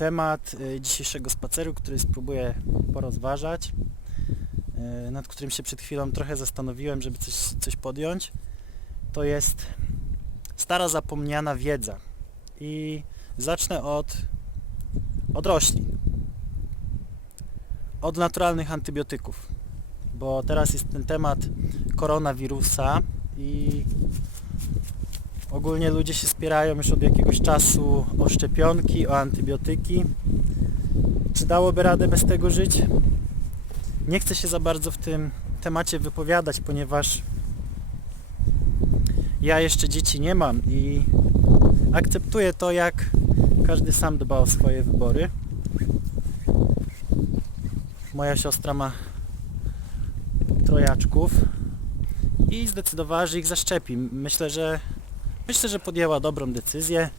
temat y, dzisiejszego spaceru, który spróbuję porozważać, y, nad którym się przed chwilą trochę zastanowiłem, żeby coś, coś podjąć, to jest stara zapomniana wiedza. I zacznę od, od roślin. Od naturalnych antybiotyków. Bo teraz jest ten temat koronawirusa i ogólnie ludzie się spierają już od jakiegoś czasu o szczepionki, o antybiotyki. Czy dałoby radę bez tego żyć? Nie chcę się za bardzo w tym temacie wypowiadać, ponieważ ja jeszcze dzieci nie mam i akceptuję to, jak każdy sam dba o swoje wybory. Moja siostra ma trojaczków i zdecydowała, że ich zaszczepi. Myślę, że myślę, że podjęła dobrą decyzję.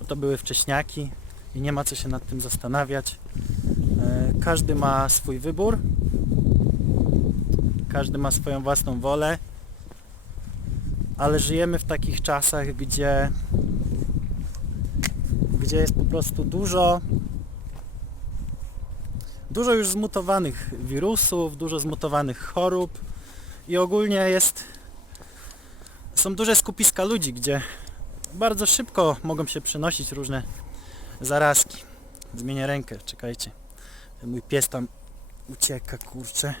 Bo to były wcześniaki i nie ma co się nad tym zastanawiać. E, Każdy ma swój wybór. Każdy ma swoją własną wolę. Ale żyjemy w takich czasach, gdzie gdzie jest po prostu dużo dużo już zmutowanych wirusów, dużo zmutowanych chorób i ogólnie jest są duże skupiska ludzi, gdzie bardzo szybko mogą się przenosić różne zarazki. Zmienię rękę, czekajcie. Mój pies tam ucieka, kurczę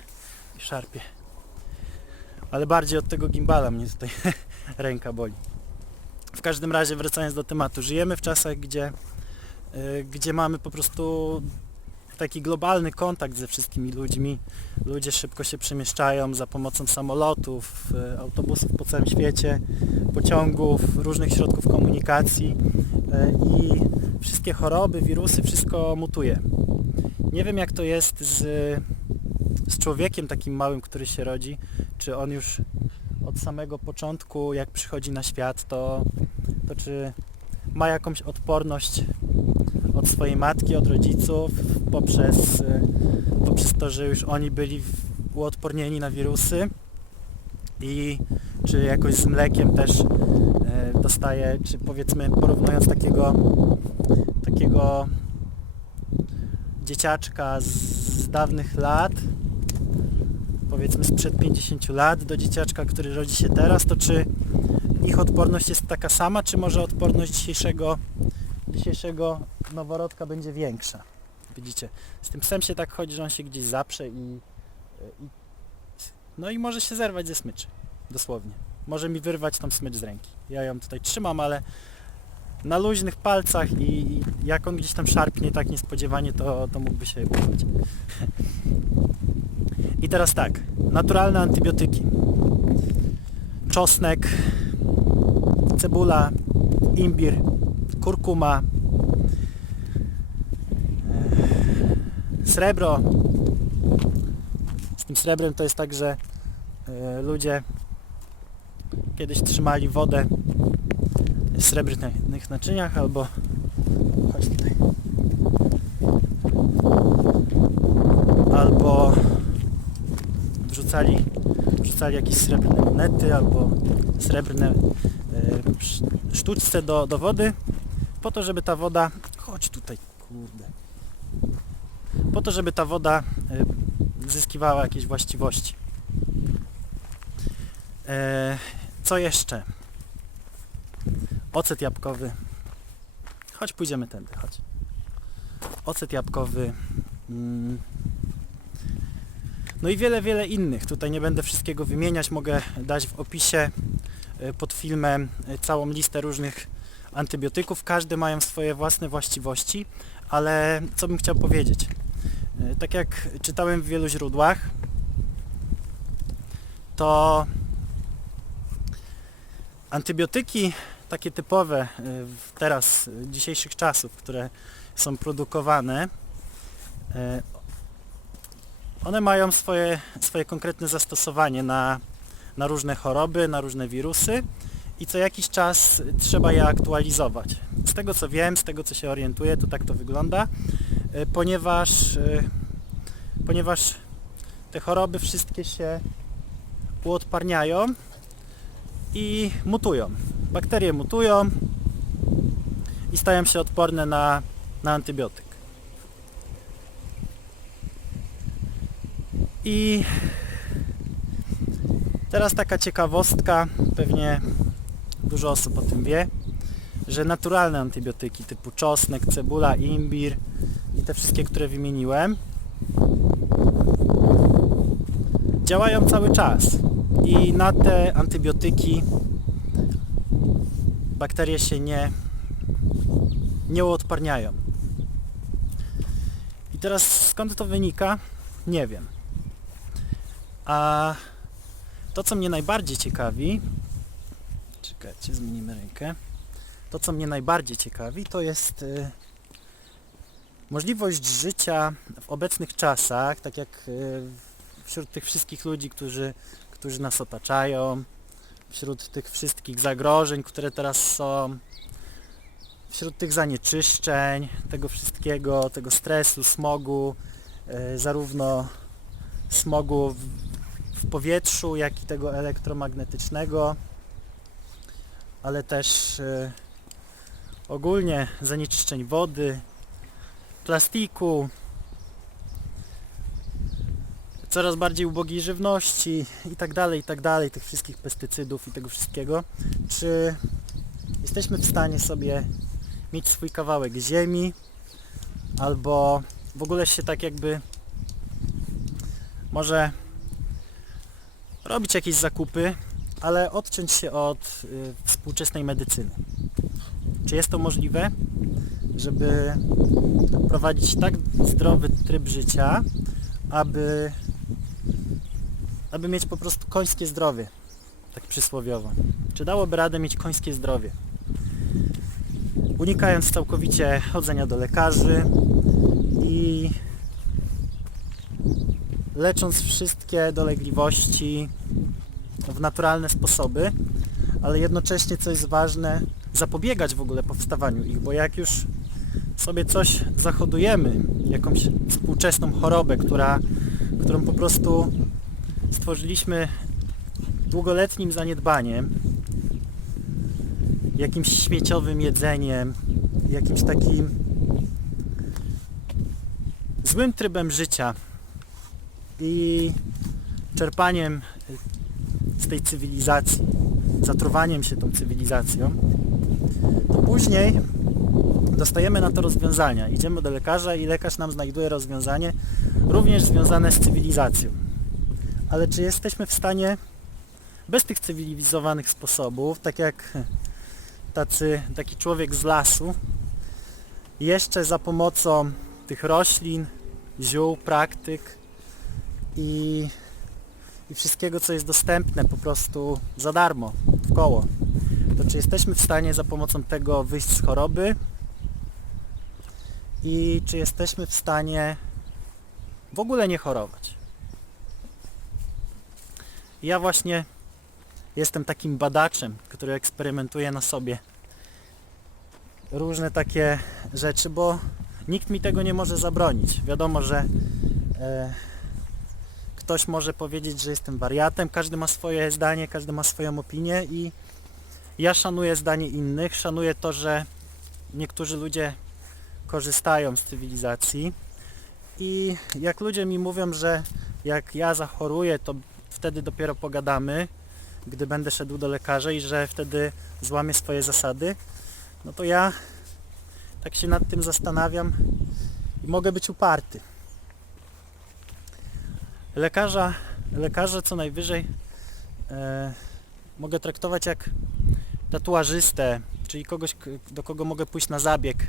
i szarpie. Ale bardziej od tego gimbala mnie tutaj ręka boli. W każdym razie wracając do tematu, żyjemy w czasach, gdzie, y, gdzie mamy po prostu taki globalny kontakt ze wszystkimi ludźmi. Ludzie szybko się przemieszczają za pomocą samolotów, y, autobusów po całym świecie, pociągów, różnych środków komunikacji y, i wszystkie choroby, wirusy, wszystko mutuje. Nie wiem jak to jest z, z człowiekiem takim małym, który się rodzi, czy on już od samego początku, jak przychodzi na świat, to, to czy ma jakąś odporność od swojej matki, od rodziców, poprzez, y, poprzez to, że już oni byli uodpornieni na wirusy i czy jakoś z mlekiem też y, dostaje, czy powiedzmy porównując takiego takiego dzieciaczka z, z dawnych lat, powiedzmy sprzed 50 lat do dzieciaczka, który rodzi się teraz, to czy ich odporność jest taka sama, czy może odporność dzisiejszego, dzisiejszego noworodka będzie większa? Widzicie, z tym psem się tak chodzi, że on się gdzieś zaprze i, i no i może się zerwać ze smyczy, dosłownie. Może mi wyrwać tą smycz z ręki. Ja ją tutaj trzymam, ale na luźnych palcach i, i jak on gdzieś tam szarpnie tak niespodziewanie, to, to mógłby się urwać. I teraz tak, naturalne antybiotyki. Czosnek, cebula, imbir, kurkuma, e, srebro. Z tym srebrem to jest tak, że e, ludzie kiedyś trzymali wodę w srebrnych naczyniach albo albo wrzucali, wrzucali jakieś srebrne monety albo srebrne e, sz- sztuczce do, do wody po to, żeby ta woda chodź tutaj, kurde po to, żeby ta woda e, zyskiwała jakieś właściwości e, co jeszcze? Ocet jabłkowy. Chodź, pójdziemy tędy, chodź. Ocet jabłkowy. Mm. No i wiele, wiele innych. Tutaj nie będę wszystkiego wymieniać. Mogę dać w opisie y, pod filmem całą listę różnych antybiotyków. Każde mają swoje własne właściwości, ale co bym chciał powiedzieć? Y, Tak jak czytałem w wielu źródłach, to antybiotyki takie typowe w teraz y, dzisiejszych czasów, które są produkowane, one mają swoje, swoje konkretne zastosowanie na, na różne choroby, na różne wirusy i co jakiś czas trzeba je aktualizować. Z tego co wiem, z tego co się orientuję, to tak to wygląda, y, ponieważ, y, ponieważ te choroby wszystkie się uodparniają i mutują. Bakterie mutują i stają się odporne na, na antybiotyk. I teraz taka ciekawostka, pewnie dużo osób o tym wie, że naturalne antybiotyki typu czosnek, cebula, imbir i te wszystkie, które wymieniłem działają cały czas i na te antybiotyki bakterie się nie, nie uodparniają. I teraz skąd to wynika? Nie wiem. A to, co mnie najbardziej ciekawi, czekajcie, zmienimy rękę. To, co mnie najbardziej ciekawi, to jest y, możliwość życia w obecnych czasach, tak jak y, wśród tych wszystkich ludzi, którzy, którzy nas otaczają, wśród tych wszystkich zagrożeń, które teraz są, wśród tych zanieczyszczeń, tego wszystkiego, tego stresu, smogu, y, zarówno smogu w, w powietrzu, jak i tego elektromagnetycznego, ale też y, ogólnie zanieczyszczeń wody, plastiku, coraz bardziej ubogiej żywności i tak dalej, i tak dalej, tych wszystkich pestycydów i tego wszystkiego. Czy jesteśmy w stanie sobie mieć swój kawałek ziemi albo w ogóle się tak jakby może robić jakieś zakupy, ale odciąć się od y, współczesnej medycyny. Czy jest to możliwe, żeby prowadzić tak zdrowy tryb życia, aby, aby mieć po prostu końskie zdrowie, tak przysłowiowo. Czy dałoby radę mieć końskie zdrowie? Unikając całkowicie chodzenia do lekarzy i lecząc wszystkie dolegliwości w naturalne sposoby, ale jednocześnie, co jest ważne, zapobiegać w ogóle powstawaniu ich, bo jak już sobie coś zahodujemy, jakąś współczesną chorobę, która, którą po prostu stworzyliśmy długoletnim zaniedbaniem, jakimś śmieciowym jedzeniem, jakimś takim złym trybem życia i czerpaniem z tej cywilizacji, zatruwaniem się tą cywilizacją, to później dostajemy na to rozwiązania. Idziemy do lekarza i lekarz nam znajduje rozwiązanie również związane z cywilizacją. Ale czy jesteśmy w stanie bez tych cywilizowanych sposobów, tak jak tacy, taki człowiek z lasu, jeszcze za pomocą tych roślin, ziół, praktyk i, i wszystkiego, co jest dostępne po prostu za darmo, w koło, to czy jesteśmy w stanie za pomocą tego wyjść z choroby i czy jesteśmy w stanie w ogóle nie chorować. Ja właśnie jestem takim badaczem, który eksperymentuje na sobie różne takie rzeczy, bo nikt mi tego nie może zabronić. Wiadomo, że e, ktoś może powiedzieć, że jestem wariatem, każdy ma swoje zdanie, każdy ma swoją opinię i ja szanuję zdanie innych, szanuję to, że niektórzy ludzie korzystają z cywilizacji. I jak ludzie mi mówią, że jak ja zachoruję, to wtedy dopiero pogadamy, gdy będę szedł do lekarza i że wtedy złamię swoje zasady, no to ja tak się nad tym zastanawiam i mogę być uparty. Lekarza, lekarza co najwyżej e, mogę traktować jak tatuażystę, czyli kogoś, do kogo mogę pójść na zabieg.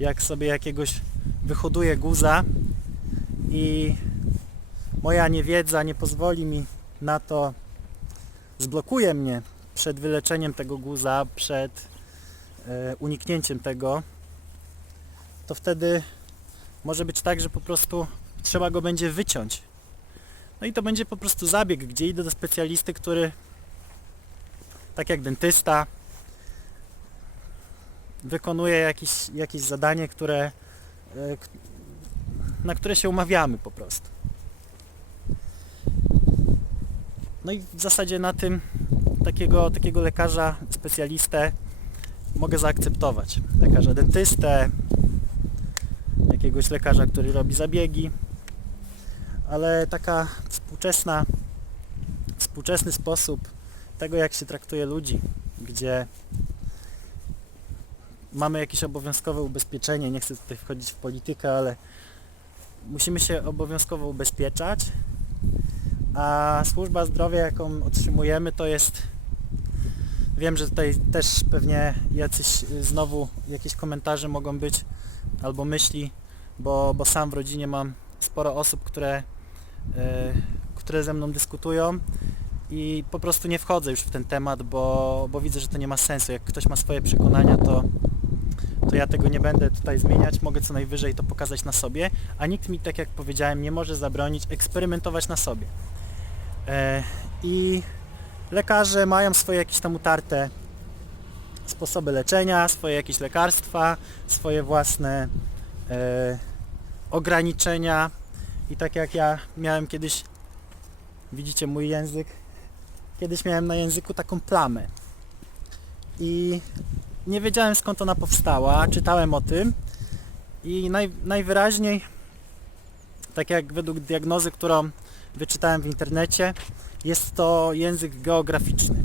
Jak sobie jakiegoś wyhoduję guza i moja niewiedza nie pozwoli mi na to, zblokuje mnie przed wyleczeniem tego guza, przed e, uniknięciem tego, to wtedy może być tak, że po prostu trzeba go będzie wyciąć. No i to będzie po prostu zabieg, gdzie idę do specjalisty, który tak jak dentysta wykonuje jakieś, jakieś zadanie, które, e, na które się umawiamy po prostu. No i w zasadzie na tym takiego, takiego lekarza, specjalistę mogę zaakceptować. Lekarza dentystę, jakiegoś lekarza, który robi zabiegi, ale taka współczesna, współczesny sposób tego, jak się traktuje ludzi, gdzie mamy jakieś obowiązkowe ubezpieczenie, nie chcę tutaj wchodzić w politykę, ale musimy się obowiązkowo ubezpieczać, a służba zdrowia, jaką otrzymujemy, to jest wiem, że tutaj też pewnie jacyś znowu jakieś komentarze mogą być albo myśli, bo, bo sam w rodzinie mam sporo osób, które, które ze mną dyskutują i po prostu nie wchodzę już w ten temat, bo, bo widzę, że to nie ma sensu. Jak ktoś ma swoje przekonania, to, to ja tego nie będę tutaj zmieniać, mogę co najwyżej to pokazać na sobie, a nikt mi, tak jak powiedziałem, nie może zabronić eksperymentować na sobie. E, I lekarze mają swoje jakieś tam utarte sposoby leczenia, swoje jakieś lekarstwa, swoje własne e, ograniczenia i tak jak ja miałem kiedyś, widzicie mój język, kiedyś miałem na języku taką plamę i nie wiedziałem skąd ona powstała, czytałem o tym i naj, najwyraźniej, tak jak według diagnozy, którą wyczytałem w internecie, jest to język geograficzny.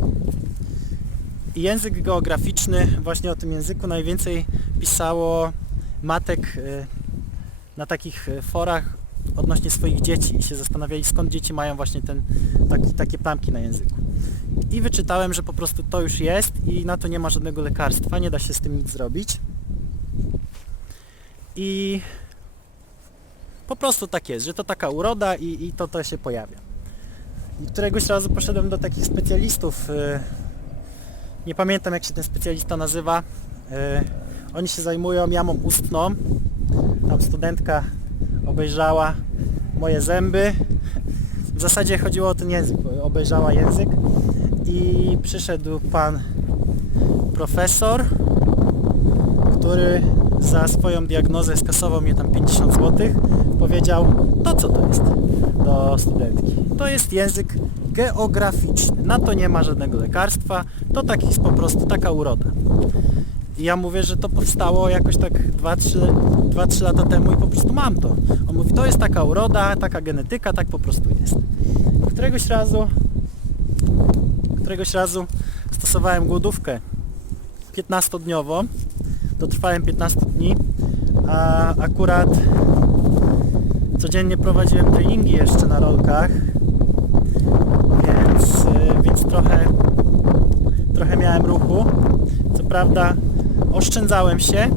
I język geograficzny, właśnie o tym języku najwięcej pisało matek y, na takich y, forach odnośnie swoich dzieci i się zastanawiali skąd dzieci mają właśnie ten, taki, takie plamki na języku. I wyczytałem, że po prostu to już jest i na to nie ma żadnego lekarstwa, nie da się z tym nic zrobić. I po prostu tak jest, że to taka uroda i, i to to się pojawia. I któregoś razu poszedłem do takich specjalistów, y, nie pamiętam jak się ten specjalista nazywa, y, oni się zajmują jamą ustną, tam studentka obejrzała moje zęby, w zasadzie chodziło o ten język, obejrzała język i przyszedł pan profesor, który za swoją diagnozę skasował mnie tam 50 zł, powiedział, to co to jest? Do studentki. To jest język geograficzny, na to nie ma żadnego lekarstwa, to taki jest po prostu taka uroda. I ja mówię, że to powstało jakoś tak 2-3 lata temu i po prostu mam to. On mówi, to jest taka uroda, taka genetyka, tak po prostu jest. Któregoś razu, któregoś razu stosowałem głodówkę 15-dniową, dotrwałem 15 dni, a akurat codziennie prowadziłem treningi jeszcze na rolkach, więc, y, więc trochę, trochę miałem ruchu. Co prawda oszczędzałem się,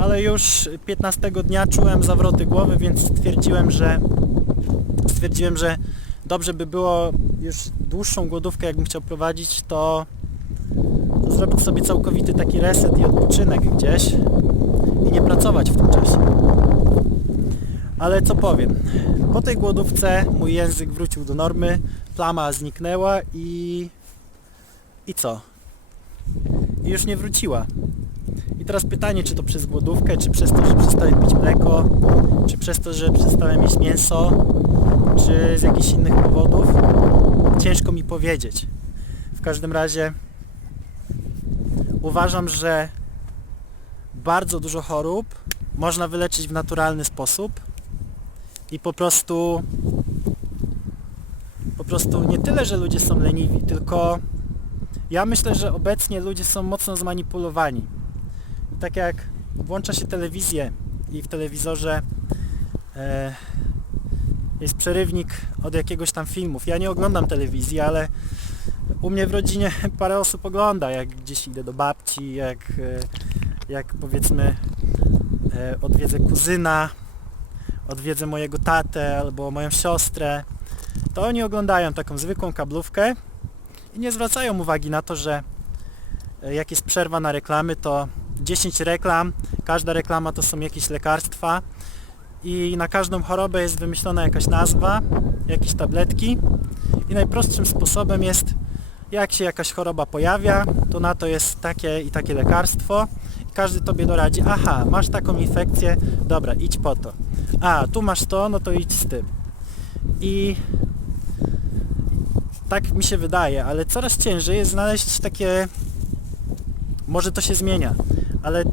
ale już 15 dnia czułem zawroty głowy, więc stwierdziłem, że stwierdziłem, że dobrze by było już dłuższą głodówkę, jakbym chciał prowadzić, to, to zrobić sobie całkowity taki reset i odpoczynek gdzieś i nie pracować w tym czasie. Ale co powiem, po tej głodówce mój język wrócił do normy, plama zniknęła i... i co? I już nie wróciła. I teraz pytanie, czy to przez głodówkę, czy przez to, że przestałem pić mleko, czy przez to, że przestałem jeść mięso, czy z jakichś innych powodów? Ciężko mi powiedzieć. W każdym razie uważam, że bardzo dużo chorób można wyleczyć w naturalny sposób i po prostu po prostu nie tyle, że ludzie są leniwi, tylko ja myślę, że obecnie ludzie są mocno zmanipulowani. Tak jak włącza się telewizję i w telewizorze e, jest przerywnik od jakiegoś tam filmów. Ja nie oglądam telewizji, ale u mnie w rodzinie parę osób ogląda, jak gdzieś idę do babci, jak, e, jak powiedzmy e, odwiedzę kuzyna, odwiedzę mojego tatę albo moją siostrę, to oni oglądają taką zwykłą kablówkę i nie zwracają uwagi na to, że e, jak jest przerwa na reklamy, to 10 reklam, każda reklama to są jakieś lekarstwa i na każdą chorobę jest wymyślona jakaś nazwa, jakieś tabletki i najprostszym sposobem jest jak się jakaś choroba pojawia, to na to jest takie i takie lekarstwo każdy tobie doradzi, aha, masz taką infekcję, dobra, idź po to. A, tu masz to, no to idź z tym. I tak mi się wydaje, ale coraz ciężej jest znaleźć takie może to się zmienia, ale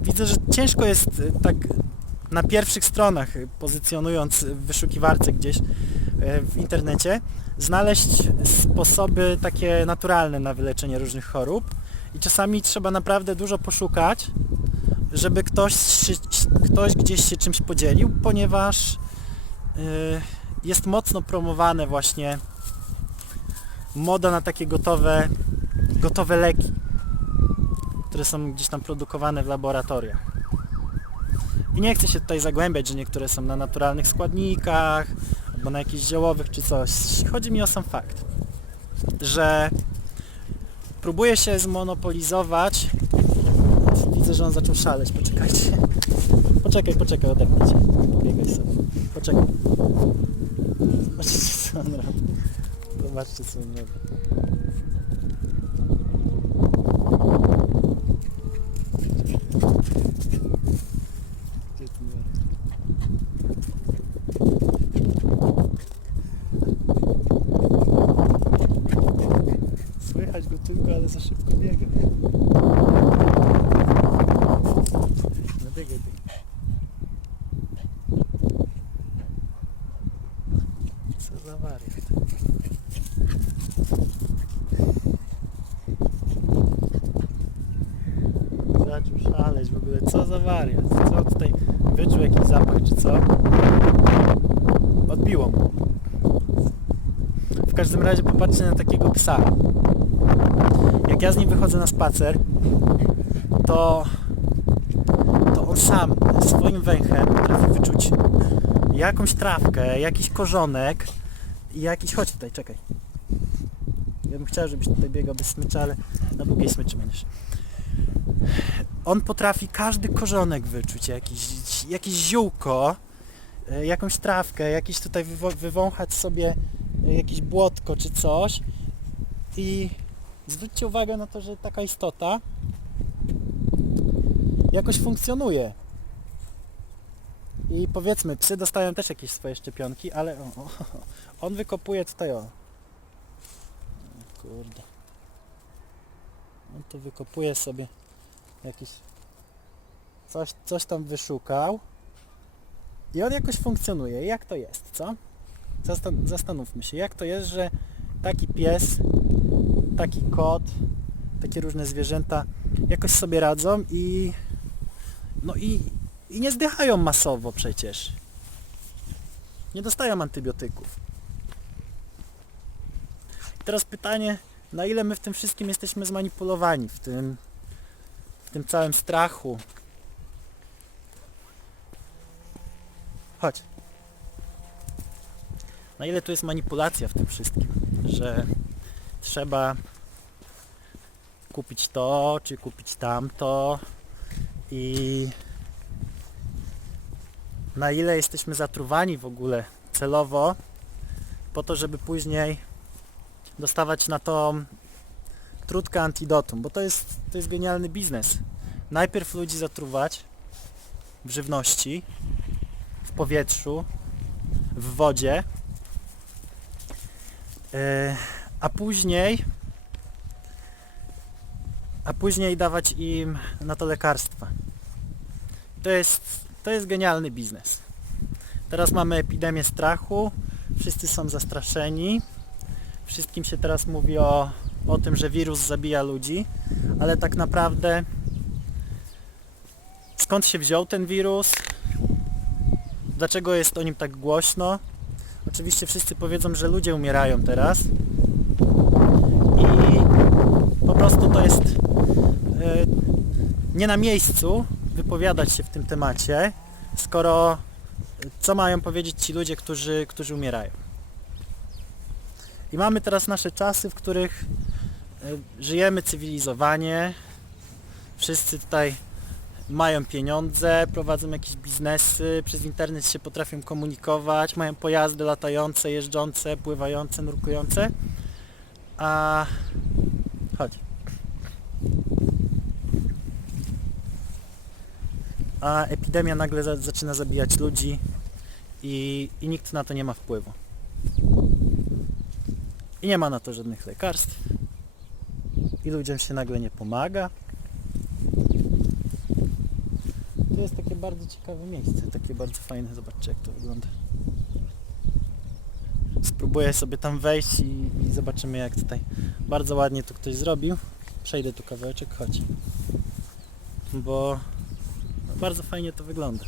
widzę, że ciężko jest y, tak na pierwszych stronach, y, pozycjonując w wyszukiwarce gdzieś y, w internecie, znaleźć sposoby takie naturalne na wyleczenie różnych chorób. I czasami trzeba naprawdę dużo poszukać, żeby ktoś, ktoś gdzieś się czymś podzielił, ponieważ jest mocno promowane właśnie moda na takie gotowe, gotowe leki, które są gdzieś tam produkowane w laboratoriach. I nie chcę się tutaj zagłębiać, że niektóre są na naturalnych składnikach, albo na jakichś ziołowych czy coś. Chodzi mi o sam fakt, że próbuje się zmonopolizować. Widzę, że on zaczął szaleć, poczekajcie. Poczekaj, poczekaj, odepnę cię. Pobiegaj sobie. Poczekaj. Zobaczcie co on robi. Zobaczcie co on robi. Słychać go tylko, ale za szybko biega. No biegaj, biegaj. Co za wariat. Zaczął szaleć w ogóle, co za wariat. Co tutaj wyczuł jakiś zapach czy co? Odbiło mu. W każdym razie popatrzcie na takiego psa. Jak ja z nim wychodzę na spacer, to, to on sam swoim węchem potrafi wyczuć jakąś trawkę, jakiś korzonek i jakiś... Chodź tutaj, czekaj. Ja bym chciał, żebyś tutaj biegał bez smycza, ale na długiej smyczy będziesz. On potrafi każdy korzonek wyczuć, jakiś, jakieś ziółko, e, jakąś trawkę, jakiś tutaj wywąchać sobie e, jakieś błotko czy coś i zwróćcie uwagę na to, że taka istota jakoś funkcjonuje. I powiedzmy, psy dostają też jakieś swoje szczepionki, ale o, o, on wykopuje tutaj o. Kurde. On tu wykopuje sobie jakiś coś, coś tam wyszukał i on jakoś funkcjonuje. Jak to jest, co? Zastan- zastanówmy się, jak to jest, że taki pies, taki kot, takie różne zwierzęta jakoś sobie radzą i no i, i nie zdychają masowo przecież. Nie dostają antybiotyków. Teraz pytanie, na ile my w tym wszystkim jesteśmy zmanipulowani, w tym, w tym całym strachu. Chodź. Na ile tu jest manipulacja w tym wszystkim, że trzeba kupić to, czy kupić tamto i na ile jesteśmy zatruwani w ogóle celowo po to, żeby później dostawać na to trutkę antidotum, bo to jest, to jest genialny biznes. Najpierw ludzi zatruwać w żywności, w powietrzu, w wodzie, yy, a później a później dawać im na to lekarstwa. To jest, to jest genialny biznes. Teraz mamy epidemię strachu, wszyscy są zastraszeni, wszystkim się teraz mówi o, o tym, że wirus zabija ludzi, ale tak naprawdę skąd się wziął ten wirus, dlaczego jest o nim tak głośno. Oczywiście wszyscy powiedzą, że ludzie umierają teraz i po prostu to jest e, nie na miejscu wypowiadać się w tym temacie, skoro e, co mają powiedzieć ci ludzie, którzy, którzy umierają. I mamy teraz nasze czasy, w których e, żyjemy cywilizowanie, wszyscy tutaj mają pieniądze, prowadzą jakieś biznesy, przez internet się potrafią komunikować, mają pojazdy latające, jeżdżące, pływające, nurkujące, a chodź. A epidemia nagle za, zaczyna zabijać ludzi i, i nikt na to nie ma wpływu. I nie ma na to żadnych lekarstw. I ludziom się nagle nie pomaga. tu jest takie bardzo ciekawe miejsce, takie bardzo fajne. Zobaczcie jak to wygląda. Spróbuję sobie tam wejść i, i zobaczymy jak tutaj bardzo ładnie to ktoś zrobił. Przejdę tu kawałeczek, chodź. Bo bardzo fajnie to wygląda.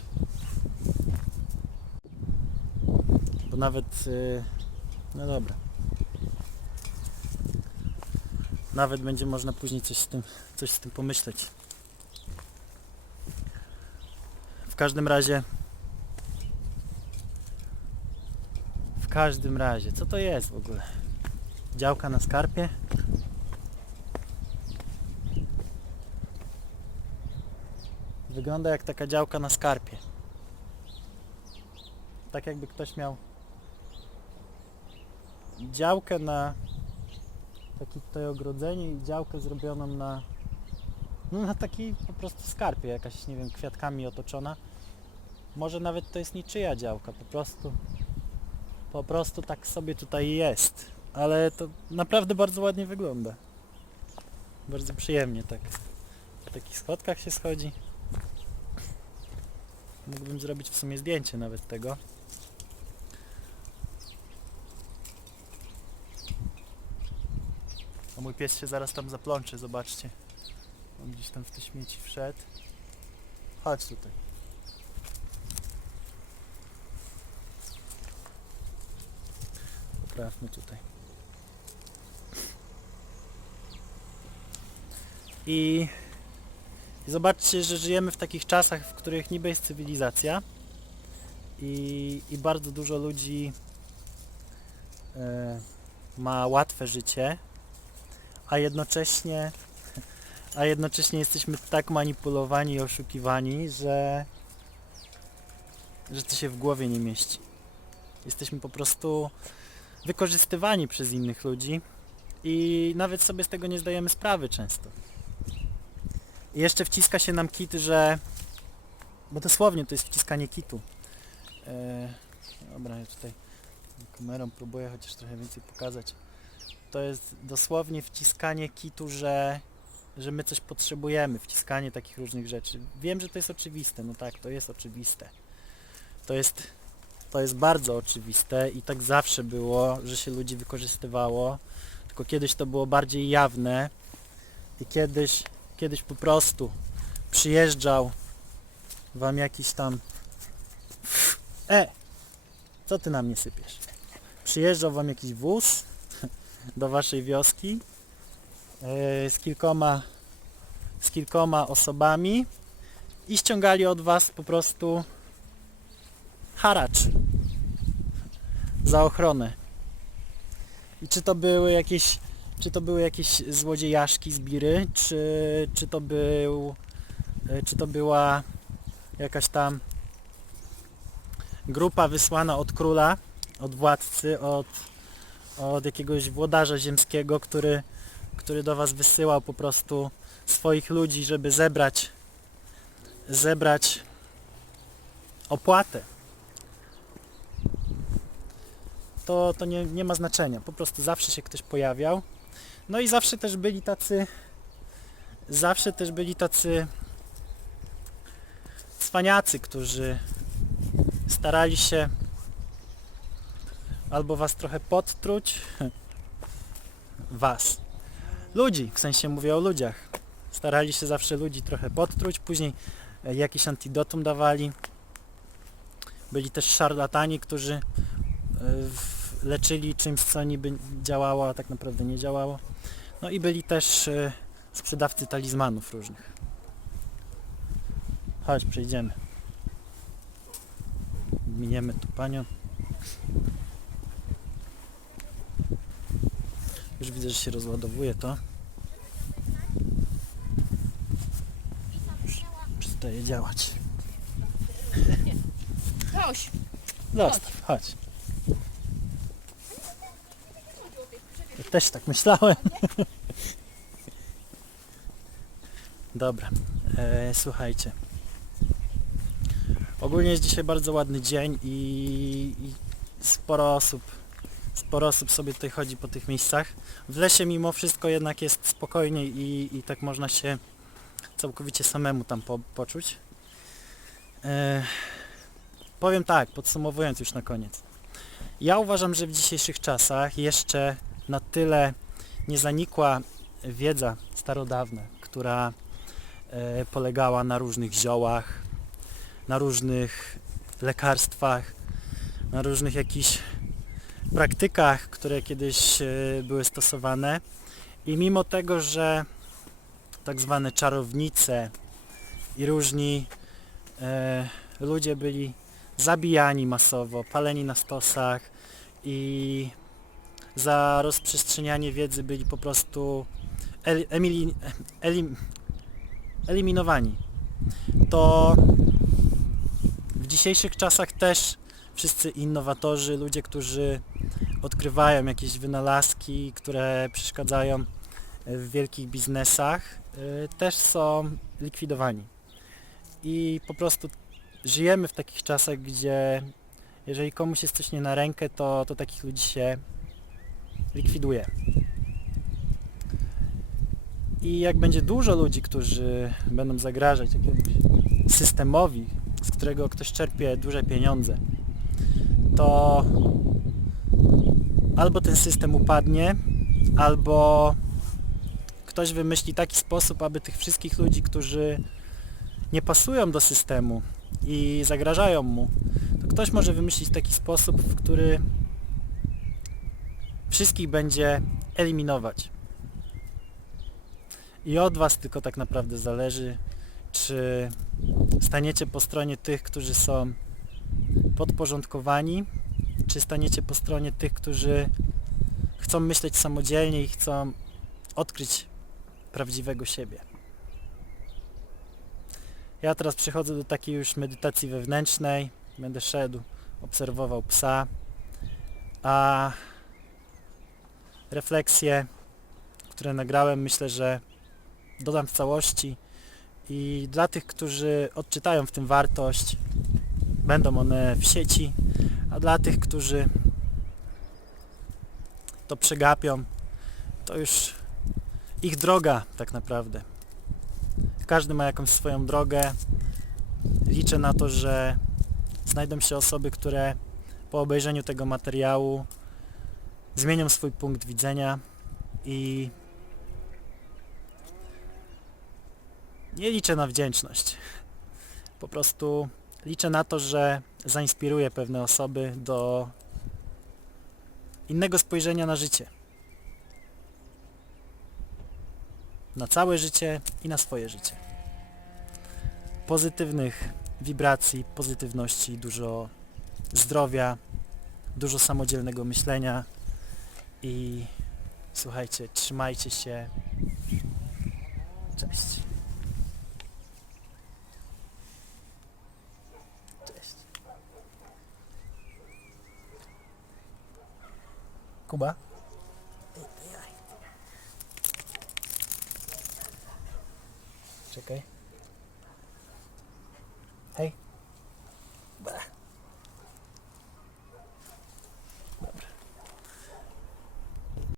Bo nawet... Yy, no dobra. Nawet będzie można później coś z tym, coś z tym pomyśleć. W każdym razie w każdym razie, co to jest w ogóle? Działka na skarpie? Wygląda jak taka działka na skarpie. Tak jakby ktoś miał działkę na takie tutaj ogrodzenie i działkę zrobioną na no na takiej po prostu skarpie, jakaś nie wiem, kwiatkami otoczona. Może nawet to jest niczyja działka, po prostu po prostu tak sobie tutaj jest. Ale to naprawdę bardzo ładnie wygląda. Bardzo przyjemnie tak. Po takich schodkach się schodzi. Mógłbym zrobić w sumie zdjęcie nawet tego. A mój pies się zaraz tam zaplącze, zobaczcie. On gdzieś tam w te śmieci wszedł. Chodź tutaj. Poprawmy tutaj. I, I zobaczcie, że żyjemy w takich czasach, w których niby jest cywilizacja i, i bardzo dużo ludzi e, ma łatwe życie, a jednocześnie a jednocześnie jesteśmy tak manipulowani i oszukiwani, że że to się w głowie nie mieści. Jesteśmy po prostu wykorzystywani przez innych ludzi i nawet sobie z tego nie zdajemy sprawy często. Jeszcze wciska się nam kit, że bo dosłownie to jest wciskanie kitu. E, dobra, ja tutaj kamerą próbuję chociaż trochę więcej pokazać. To jest dosłownie wciskanie kitu, że, że my coś potrzebujemy, wciskanie takich różnych rzeczy. Wiem, że to jest oczywiste, no tak, to jest oczywiste. To jest, to jest bardzo oczywiste i tak zawsze było, że się ludzi wykorzystywało, tylko kiedyś to było bardziej jawne i kiedyś, kiedyś po prostu przyjeżdżał wam jakiś tam E! Co ty na mnie sypiesz? Przyjeżdżał wam jakiś wóz do waszej wioski e, z kilkoma z kilkoma osobami i ściągali od was po prostu haracz za ochronę. I czy to były jakieś czy to były jakieś złodziejaszki z Biry, czy, czy to był e, czy to była jakaś tam grupa wysłana od króla, od władcy, od, od jakiegoś włodarza ziemskiego, który, który do was wysyłał po prostu swoich ludzi, żeby zebrać zebrać opłatę. To, to nie, nie ma znaczenia. Po prostu zawsze się ktoś pojawiał. No i zawsze też byli tacy zawsze też byli tacy cwaniacy, którzy starali się albo was trochę podtruć was. Ludzi, w sensie mówię o ludziach. Starali się zawsze ludzi trochę podtruć później e, jakiś antidotum dawali. Byli też szarlatani, którzy e, w- leczyli czymś, co niby działało, a tak naprawdę nie działało no i byli też e, sprzedawcy talizmanów różnych chodź przejdziemy miniemy tu panią. Już widzę, że się rozładowuje to. Już przestaje działać. Chodź. Zostaw, chodź. Też tak myślałem. Dobra, e, słuchajcie. Ogólnie jest dzisiaj bardzo ładny dzień i, i sporo osób sporo osób sobie tutaj chodzi po tych miejscach. W lesie mimo wszystko jednak jest spokojniej i, i tak można się całkowicie samemu tam po, poczuć. E, powiem tak, podsumowując już na koniec. Ja uważam, że w dzisiejszych czasach jeszcze na tyle nie zanikła wiedza starodawna, która e, polegała na różnych ziołach, na różnych lekarstwach, na różnych jakichś praktykach, które kiedyś e, były stosowane. I mimo tego, że tak zwane czarownice i różni e, ludzie byli zabijani masowo, paleni na stosach i za rozprzestrzenianie wiedzy byli po prostu el, emili, elim, eliminowani. To w dzisiejszych czasach też wszyscy innowatorzy, ludzie, którzy odkrywają jakieś wynalazki, które przeszkadzają w wielkich biznesach, y, też są likwidowani. I po prostu żyjemy w takich czasach, gdzie jeżeli komuś jest coś nie na rękę, to, to takich ludzi się likwiduje. I jak będzie dużo ludzi, którzy będą zagrażać jakiemuś systemowi, z którego ktoś czerpie duże pieniądze, to albo ten system upadnie, albo ktoś wymyśli taki sposób, aby tych wszystkich ludzi, którzy nie pasują do systemu i zagrażają mu, to ktoś może wymyślić taki sposób, w który wszystkich będzie eliminować. I od Was tylko tak naprawdę zależy, czy staniecie po stronie tych, którzy są podporządkowani, czy staniecie po stronie tych, którzy chcą myśleć samodzielnie i chcą odkryć prawdziwego siebie. Ja teraz przechodzę do takiej już medytacji wewnętrznej. Będę szedł, obserwował psa, a refleksje, które nagrałem, myślę, że dodam w całości i dla tych, którzy odczytają w tym wartość, będą one w sieci, a dla tych, którzy to przegapią, to już ich droga tak naprawdę. Każdy ma jakąś swoją drogę. Liczę na to, że znajdą się osoby, które po obejrzeniu tego materiału zmienią swój punkt widzenia i nie liczę na wdzięczność. Po prostu liczę na to, że zainspiruję pewne osoby do innego spojrzenia na życie. Na całe życie i na swoje życie. Pozytywnych wibracji, pozytywności, dużo zdrowia, dużo samodzielnego myślenia i słuchajcie, trzymajcie się. Cześć. Cześć. Kuba? Czekaj.